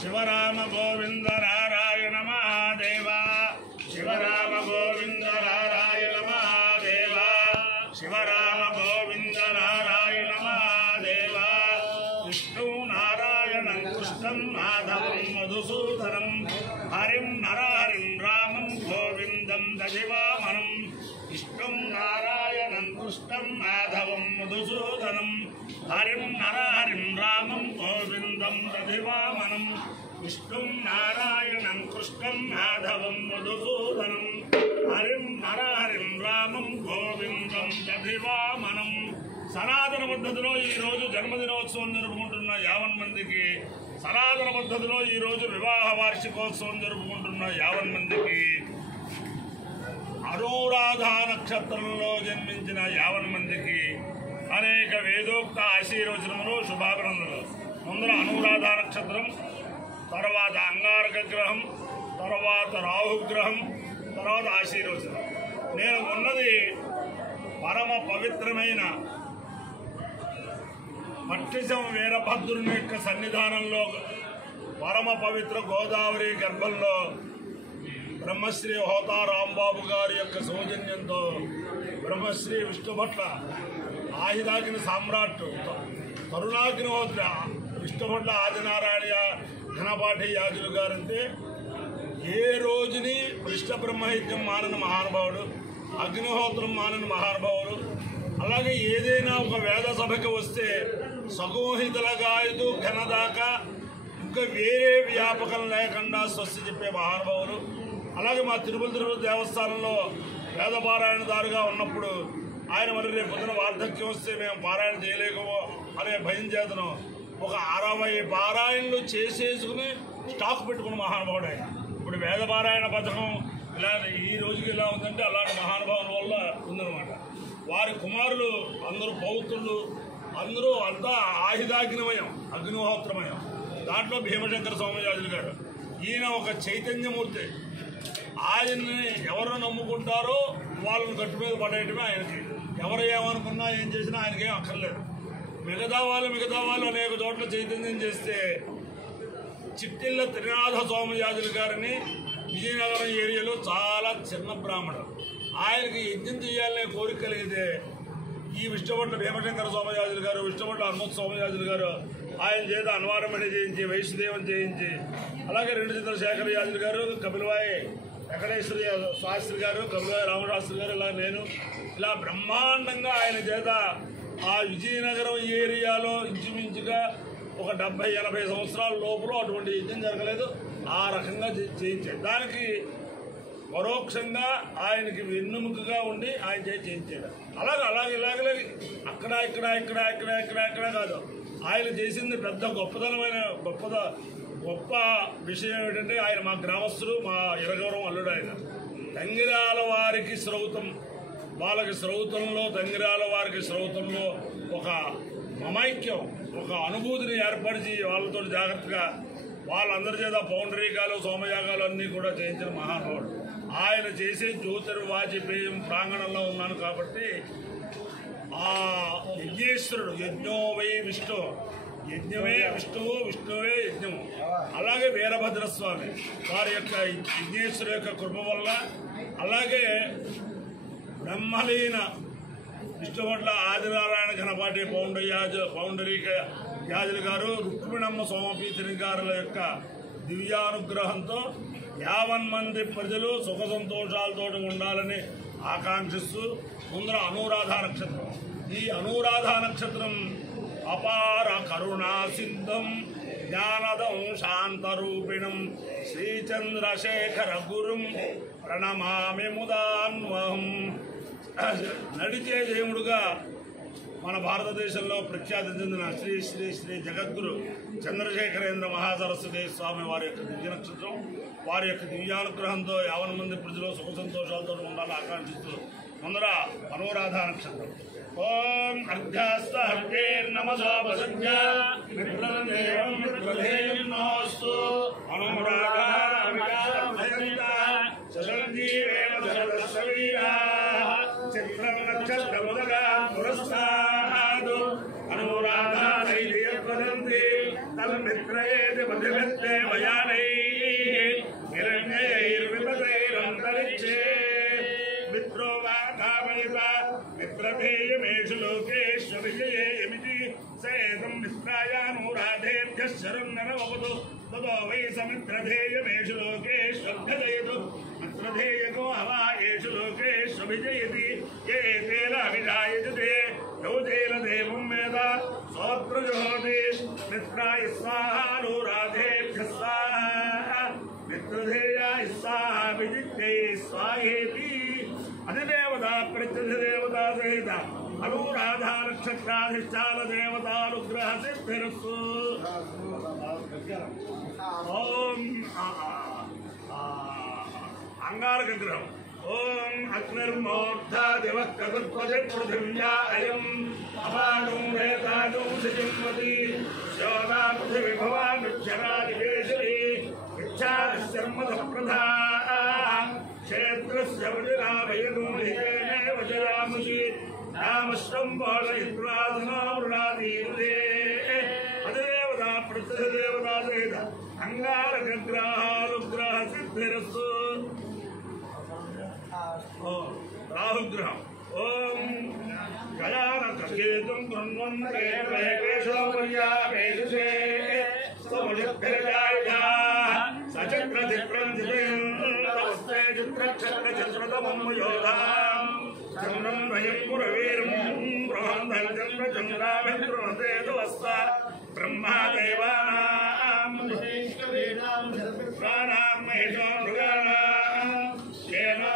శివరామ గోవింద నారాయణ మహాదేవ శివరామ గోవింద నారాయణ మహాదేవ శివరామ గోవింద నారాయణ మహాదేవ విష్ణు నారాయణం కృష్ణం మాధవం మధుసూదనం హరిం నరహరిం రామం గోవిందం దశివామనం విష్ణుం నారాయణం కృష్ణం మాధవం మధుసూదనం హరిం నరహరిం రామం గోవిందం దశివామనం విష్ణుం నారాయణం కృష్ణం మాధవం మధుసూదనం హరిం నరహరిం రామం గోవిందం దశివామనం. సనాతన పద్ధతిలో ఈరోజు జన్మదినోత్సవం జరుపుకుంటున్న 50 మందికి, సనాతన పద్ధతిలో ఈరోజు వివాహ వార్షికోత్సవం జరుపుకుంటున్న 50 మందికి, అనురాధ నక్షత్రంలో జన్మించిన 50 మందికి అనేక వేదోక్త ఆశీర్వచనములు, శుభాభినందనలు. ముందర అనురాధ నక్షత్రం, తర్వాత అంగారక గ్రహం, తర్వాత రాహుగ్రహం, తర్వాత ఆశీర్వచనం. నేను ఉన్నది పరమ పవిత్రమైన పట్టిసం వీరభద్రుని యొక్క సన్నిధానంలో, పరమ పవిత్ర గోదావరి గర్భంలో బ్రహ్మశ్రీ హోతా రాంబాబు గారి యొక్క సౌజన్యంతో బ్రహ్మశ్రీ విష్ణుభట్ల ఆయుధాగ్ని సామ్రాట్ తరుణాగ్నిహోత్ర విష్ణుభట్ల ఆదినారాయణ ఘనపాఠి యాజులు గారంటే ఏ రోజుని కృష్ణ బ్రహ్మయజ్ఞం మానని మహానుభావుడు, అగ్నిహోత్రం మానని మహానుభావుడు. అలాగే ఏదైనా ఒక వేద సభకి వస్తే సగోహితులగాయదు ఘనదాకా ఇంకా వేరే వ్యాపకం లేకుండా స్వస్తి చెప్పే మహానుభావులు. అలాగే మా తిరుపతి దేవస్థానంలో వేదపారాయణదారుగా ఉన్నప్పుడు ఆయన మరి రేపు పొద్దున వార్ధక్యం వస్తే మేము పారాయణ చేయలేకమో అనే భయం చేతను ఒక 60 పారాయణలు చేసేసుకుని స్టాక్ పెట్టుకున్న మహానుభావుడు ఆయన. ఇప్పుడు వేదపారాయణ పథకం ఇలా ఈ రోజుకి ఇలా ఉందంటే అలాంటి మహానుభావుల వల్ల ఉందన్నమాట. వారి కుమారులు అందరూ పౌత్రులు, అందరూ అంతా ఆయుధాగ్నిమయం, అగ్నిహోత్రమయం. దాంట్లో భీమశంకర స్వామియాజులు గారు, ఈయన ఒక చైతన్యమూర్తి. ఆయన్ని ఎవరు నమ్ముకుంటారో వాళ్ళని గట్టు మీద పడేయటమే ఆయనకి. ఎవరు ఏమనుకున్నా ఏం చేసినా ఆయనకేం అక్కర్లేదు. మిగతా వాళ్ళు అనేక చోట్ల చైతన్యం చేస్తే చిట్టిళ్ళ త్రినాథ స్వామియాజులు గారిని విజయనగరం ఏరియాలో చాలా చిన్న బ్రాహ్మణుడు, ఆయనకి యజ్ఞం చేయాలనే కోరిక కలిగితే ఈ విష్ణుభట్ల భీమశంకర స్వామియాజులు గారు, విష్ణుభట్ల హనుమత్ స్వామియాజులు గారు ఆయన చేత అన్వారమణి చేయించి, వైష్ణదేవం చేయించి, అలాగే 2 చంద్రశేఖర యాజులు గారు, కపిలవాయి వెంకటేశ్వర శాస్త్రి గారు, కపిలవాయి రామశాస్త్రి గారు, ఇలా బ్రహ్మాండంగా ఆయన చేత ఆ విజయనగరం ఏరియాలో ఇంచుమించుగా ఒక 70-80 సంవత్సరాల లోపల అటువంటి యజ్ఞం జరగలేదు. ఆ రకంగా చేయించాడు. దానికి పరోక్షంగా ఆయనకి వెన్నుముకగా ఉండి ఆయన చేయించాడు. అలాగే అక్కడ కాదు, ఆయన చేసింది పెద్ద గొప్ప విషయం ఏమిటంటే ఆయన మా గ్రామస్తులు, మా ఇరగవరం అల్లుడు. ఆయన తంగిరాల వారికి శ్రౌతం, వాళ్ళకి శ్రౌతంలో, తంగిరాల వారికి శ్రౌతంలో ఒక మమైక్యం, ఒక అనుభూతిని ఏర్పరిచి వాళ్ళతో జాగ్రత్తగా వాళ్ళందరి చేత పౌండరీకాలు, సోమయాగాలు అన్నీ కూడా చేయించిన మహానుభావుడు. ఆయన చేసే జ్యోతిర్వాజపేయం ప్రాంగణంలో ఉన్నాను కాబట్టి ఆ యజ్ఞేశ్వరుడు, యజ్ఞో వై విష్ణు, యజ్ఞమే విష్ణువు, విష్ణువే యజ్ఞము. అలాగే వీరభద్రస్వామి వారి యొక్క యజ్ఞేశ్వరు యొక్క కృప వల్ల, అలాగే బ్రహ్మలీన విష్ణుభట్ల ఆదినారాయణ ఘనపాటి పౌండరీక యాజులు గారు, రుక్మిణమ్మ సోమపీతిని గారుల యొక్క దివ్యానుగ్రహంతో 50 మంది ప్రజలు సుఖ సంతోషాలతో ఉండాలని ఆకాంక్షిస్తూ ముందర అనురాధ నక్షత్రం. ఈ అనురాధ నక్షత్రం అపార కరుణా సిద్ధం జ్ఞానదం శాంతరూపిణం శ్రీచంద్రశేఖర గురుం ప్రణమామి ముదాన్వహం. నడిచే దేవుడుగా మన భారతదేశంలో ప్రఖ్యాతి చెందిన శ్రీ శ్రీ శ్రీ జగద్గురు చంద్రశేఖరేంద్ర మహాసరస్వతి స్వామి వారి యొక్క దివ్య నక్షత్రం. వారి యొక్క దివ్యానుగ్రహంతో 50 మంది ప్రజలు సుఖ సంతోషాలతో ఉండాలని ఆకాంక్షిస్తూ ముందర అనురాధ నక్షత్రం. ఓం అర్ఘ్యాస్తేర్నమసోపసంధ్య విప్రదేవం విప్రదేవినోస్తు చిత్రం నక్షత్రముదగా పురస్కారాదు అనురాధ తన్మిత్రయేతి मित्रधेयमेषु लोकेष्वविजयेमिति सेदं मित्रायानुराधेभ्यः शरं नरववतु ततो वै समित्रधेयमेषु लोकेष्वभ्यजयतु मित्रधेयको हवायेषु लोकेष्वभिजयति ये तेन अभिजायजते यो तेन देवं वेद सोऽप्रजुहोति मित्राय स्वाहानुराधेभ्यः स्वाहा मित्रधेयाय स्वाहा विजित्यै स्वाहेति अधिदेवता प्रत्यधिदेवता सहित अनुराधा नक्षत्राधिष्ठान देवतानुग्रह सिद्धिरस्तु। ओम अंगारक ग्रह ओम अग्निर्मोर्धा दिवः ककुत्पति पृथिव्या अयम् अपानुं रेतानुं सिजिन्वति श्योना पृथिवी भवानुक्षरादिवेशि इच्छारश्चर्मदः प्रधा क्षेत्रस्य वज्राभयदूलिकेनेव जयामसि रामश्रं बालयित्वासनावृणादीर्दे अधिदेवता प्रत्यधिदेवता सहित अंगारकग्रहानुग्रह सिद्धिरस्तु। राहुग्रहम् ओम गजानकेतुं कृण्वन्नकेशोपर्यावेशे स्तमुजित्तिर्जायजा सचक्रचित्रं जितेन्द्रवस्ते चित्रक्षत्रचित्रतमं योधां चन्द्रं वयं पुरवीरं ब्रह्मन्दचन्द्रचन्द्राभिर्वृणते दुवस्ता ब्रह्मा देवानां प्राणां महेशो मृगाणां येनो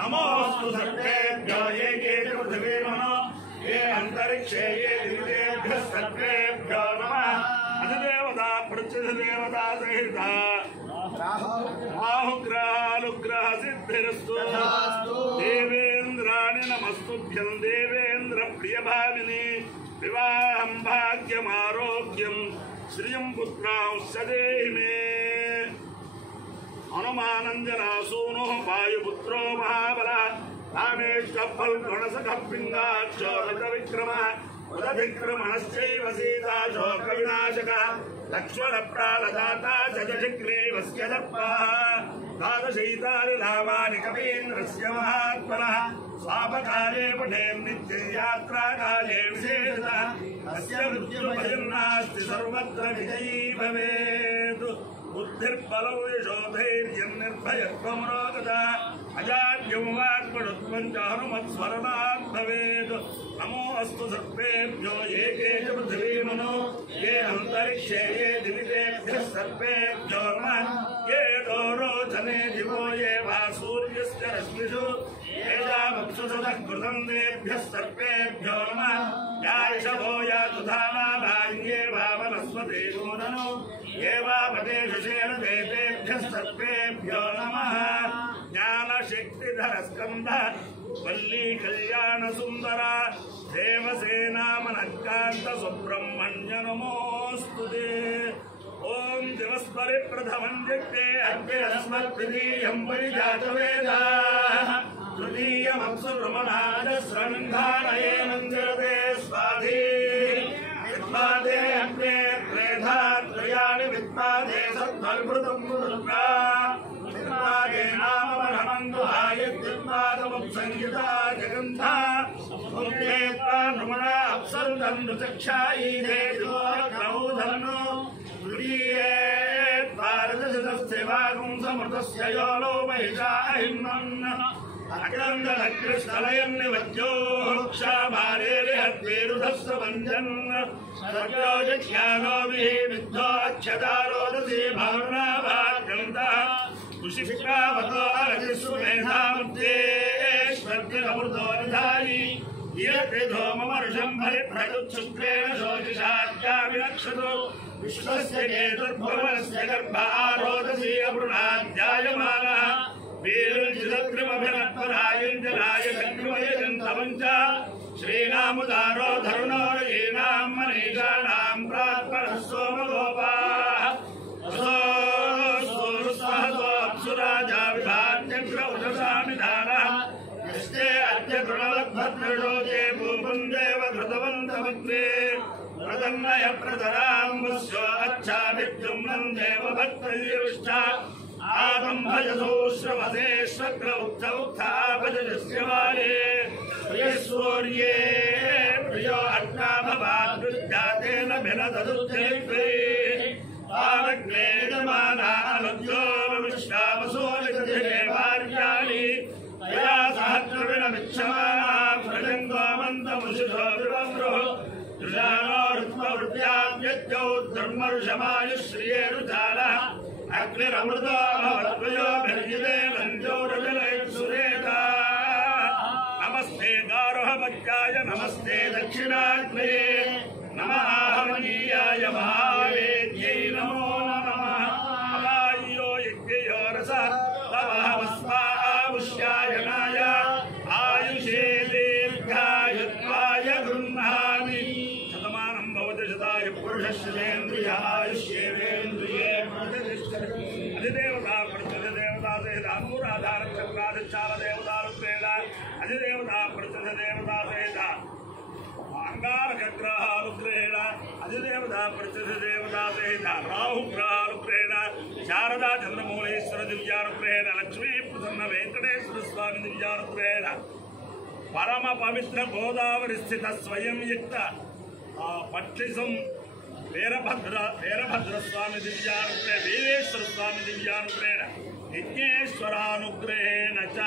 नमोस्तु सर्वेभ्यो ये केचन पृथिवीमनो ये अंतरिक्षे ये दिव्येभ्यः सर्वेभ्यो नमः। अधिदेवता प्रत्यधिदेवता सहित राहुग्रहानुग्रह सिद्धिरस्तु। देवेन्द्राणि नमस्तुभ्यं देवेन्द्र प्रियभामिनि विवाहं भाग्यमारोग्यं श्रियं पुत्रांश्च देहि मे। हनुमानंजनासूनो वायुपुत्रो महाबलः रामेश्वरफल्गुणसखपिङ्गाक्षोभितविक्रमः उदभिक्रमणश्चैव सीताशोकविनाशकः लक्ष्मणप्राणदाता जजशिग्रीवस्य दर्पः द्वादशैतानि नामानि कवीन्द्रस्य महात्मनः स्वापकाले पठेन्नित्ययात्राकाले विशेषतः अस्य मृत्युर्भयं सर्वत्र विजयी भवेत्। बुद्धिर्बलो यशोधैर्यं निर्भयत्वं रोगता अजाड्यमुवात्मनुत्वं च हनुमत्स्मरणात् भवेत्। नमो अस्तु सर्वेभ्यो ये केच पृथिवीमनो ये अन्तरिक्षे ये दिवितेभ्यः सर्वेभ्यो नमः। ये दोरोचने दिवो ये वा सूर्यस्य रश्मिषु येषामप्सु सदकृतं तेभ्यः सर्वेभ्यो नमः। यायशवो यातु धामा भाग्ये वा वनस्पते नूननो ये वा पतेषु तेभ्यः सर्वेभ्यो नमः। ज्ञानशक्तिधरस्कन्ध वल्ली कल्याण सुंदर देवसेनामनकांत सुब्रह्मण्य नमोस्तुते। ओम दिवस्परि प्रथमं जगते अग्निरस्मद्वितीयं परिजातवेदाः तृतीयमप्सु ब्रह्मणाद श्रृङ्गारये नन्दते स्वाधि विद्वादे अग्ने त्रेधा त्रयाणि विद्वादे सत्फलभृतं मुद्रा विद्वादे नामवनमन्तु आयद्विद्वादमुत्संहिता जगन्धा मुक्तेत्वा नृमणा अप्सरुदन्तु चक्षायीदे द्वौधन्नो तृतीये द्वादशतस्थे वागुं समृतस्य योलो महिषा अहिन्मन् अग्रन्दलकृष्णलयन्निवद्यो क्षामारेरिहद्वेरुधस्य वञ्जन् सर्वोजज्ञानोभिः विद्धो अक्षदारोदसी भावनाभाग्रन्तः कुशिक्रावतो अरजिषु मेधामुद्देश्वर्तिरमृतो निधायि ईरकृधो ममर्षं फलिप्रजुच्छुक्रेण शोचिषाद्या विनक्षतो विश्वस्य केतुर्भुवनस्य गर्भ आरोदसी अवृणाध्यायमानः वीरजिदग्रिमभिनत्वरायञ्जनाय सङ्कृमयजन्तवञ्च श्रीनामुदारो धरुणो येनां मनीषाणां प्रात्परः सोमगोपाः త్రిలోకే భూపం దేవ ధృతవంతమగ్రే ప్రదన్నయ ప్రదరాంబస్య అచ్చావిద్యుమ్నం దేవ భక్తయ్యవిష్ట ఆదంభయసో శ్రవసే శ్రగ్ర ఉత్థ భజస్యవారే ప్రియసూర్యే ప్రియో అగ్నాభవాద్విద్యాతేన భినదదుర్జైత్రే ఆనగ్నేయమానాలోక్యోర్విశ్వామసోలితదేవార్యాణి యయా సహస్రవిణమిచ్చమానా ప్రజంగోమంతముషిషో వివమ్రో దృశానోరుత్మవృత్యావ్యజ్ఞౌ ధర్మరుషమాయుశ్రియేరుచాల అగ్నిరమృతో భవద్వయో భిర్జితే లంజోరవిలయత్సురేతా నమస్తే గారోహమధ్యాయ నమస్తే దక్షిణాగ్నే నమః హవనీయాయ మహావేద్యై నమో నమః అవాయో యజ్ఞయో రస తవహవస్వావుష్యాయనాయ ఆయుషే దీర్ఘాయుత్వాయ గృహ్ణామి శతమానం భవతి శతాయ పురుషస్యేంద్రియాయుష్యేంద్రియే ప్రతిష్టతి అధిదేవతా ప్రతిదేవతా సహిత అనురాధార చక్రాధిచార దేవతాలు ప్రేద అధిదేవతా ప్రతిదేవతా సహిత అంగారగ్రహాలు గ్రహేణ అధిదేవతా ప్రతిదేవతా సహిత రాహుగ్రహాలు గ్రహేణ శారదా చంద్రమౌళేశ్వర దివ్యానుగ్రహేణ లక్ష్మీ ప్రసన్న వెంకటేశ్వర స్వామి దివ్యానుగ్రహేణ పరమ పవిత్ర గోదావరి స్థిత స్వయం యుక్త పక్షిసం వీరభద్ర స్వామి దివ్యానుగ్రహ వీరేశ్వర స్వామి దివ్యానుగ్రహేణ యజ్ఞేశ్వరానుగ్రహేణ చ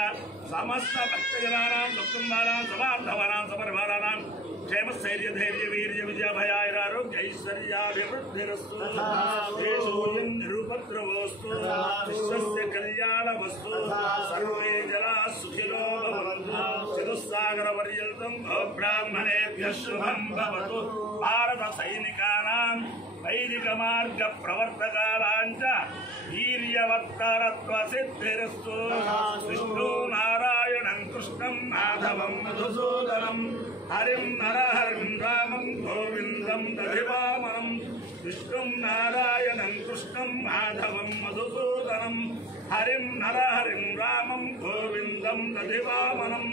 సమస్త భక్తజనానాం కుటుంబానాం సమార్థవానాం సపరివారానాం క్షేమస్థైర్య ధైర్య వీర్య విజయభయాైరారోగ్యైశ్వర్యాభివృద్ధిరస్తు దేశోయం నిరుపద్రవోస్తు విశ్వస్య కళ్యాణవస్తు సర్వే జనా సుఖినో భవంతు చతుస్సాగర పర్యంతం బ్రాహ్మణేభ్యః శుభం భవతు భారత సైనికానాం వైదిక మార్గ ప్రవర్తకానాంచ వీర్యవత్తరత్వ సిద్ధిరస్తు విష్ణు నారాయణం కృష్ణం మాధవం మధుసూదనం హరిం నరహరిం రామం గోవిందం దధివామనం విష్ణుం నారాయణం కృష్ణం మాధవం మధుసూదనం హరిం నరహరిం రామం గోవిందం దధివామనం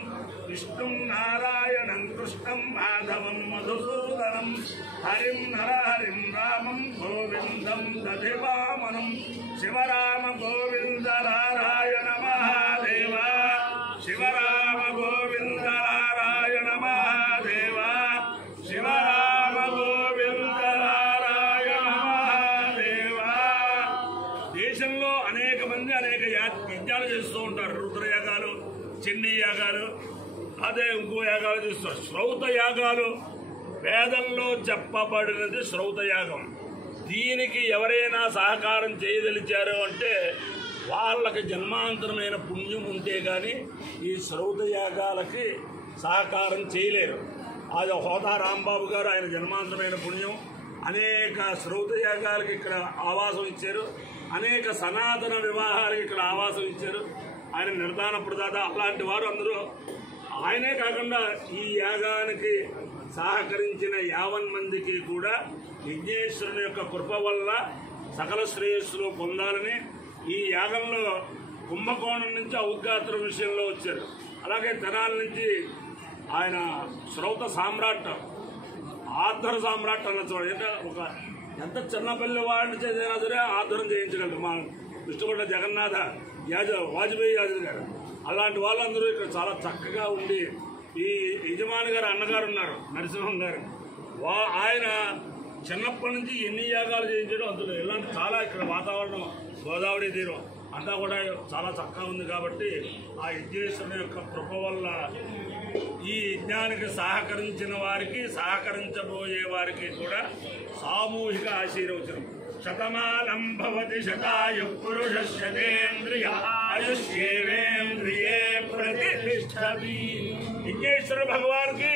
విష్ణుం నారాయణం కృష్ణం మాధవం మధుసూదనం హరిం నరహరిం రామం గోవిందం దధివామనం శివరామ గోవింద నారాయణ మహాదేవ శివరామ గోవింద నారాయణ మహాదేవ శివరామ గోవింద నారాయణ మహాదేవ. దేశంలో అనేక మంది అనేక యజ్ఞాలు చేస్తూ ఉంటారు. రుద్రయాగాలు, చిన్ని యాగాలు, అదే ఇంకో యాగాలు చేస్తారు. శ్రౌత యాగాలు వేదంలో చెప్పబడినది శ్రౌత యాగం. దీనికి ఎవరైనా సహకారం చేయదలిచారు అంటే వాళ్ళకి జన్మాంతరమైన పుణ్యం ఉంటే కానీ ఈ శ్రౌత యాగాలకి సహకారం చేయలేరు. అది హోతా రాంబాబు గారు ఆయన జన్మాంతరమైన పుణ్యం అనేక శ్రౌత యాగాలకి ఇక్కడ ఆవాసం ఇచ్చారు. అనేక సనాతన వివాహాలకి ఇక్కడ ఆవాసం ఇచ్చారు. ఆయన నిర్ధారణ ప్రదాత. అలాంటి వారు అందరూ ఆయనే కాకుండా ఈ యాగానికి సహకరించిన 50 మందికి కూడా విఘ్నేశ్వరుని యొక్క కృప వల్ల సకల శ్రేయస్సులు పొందాలని ఈ యాగంలో కుంభకోణం నుంచి ఔద్గాత్రం విషయంలో వచ్చారు. అలాగే తెనాల నుంచి ఆయన శ్రౌత సామ్రాట్, ఆర్ధర సామ్రాట్ అన్న చూడండి. అంటే ఒక ఎంత చిన్నపల్లి వాడిని చేసినా సరే ఆర్ధరం చేయించగలరు. మా ఇష్టపడ్డ జగన్నాథ వాజ్పేయి యాదవ్ గారు అలాంటి వాళ్ళందరూ ఇక్కడ చాలా చక్కగా ఉండి ఈ యజమాని గారు అన్నగారు ఉన్నారు నరసింహం గారు, ఆయన చిన్నప్పటి నుంచి ఎన్ని యాగాలు చేయించడం అందులో ఇలాంటి చాలా ఇక్కడ వాతావరణం గోదావరి తీరం అంతా కూడా చాలా చక్కగా ఉంది. కాబట్టి ఆ యజ్ఞేశ్వరుని యొక్క కృప వల్ల ఈ యజ్ఞానికి సహకరించిన వారికి సహకరించబోయే వారికి కూడా సామూహిక ఆశీర్వచనం. శతమానం భవతి శతాయు పురుషేంద్రియ ఆయుష్యేంద్రియే ప్రతిష్టతి. విఘ్నేశ్వర భగవాన్ కి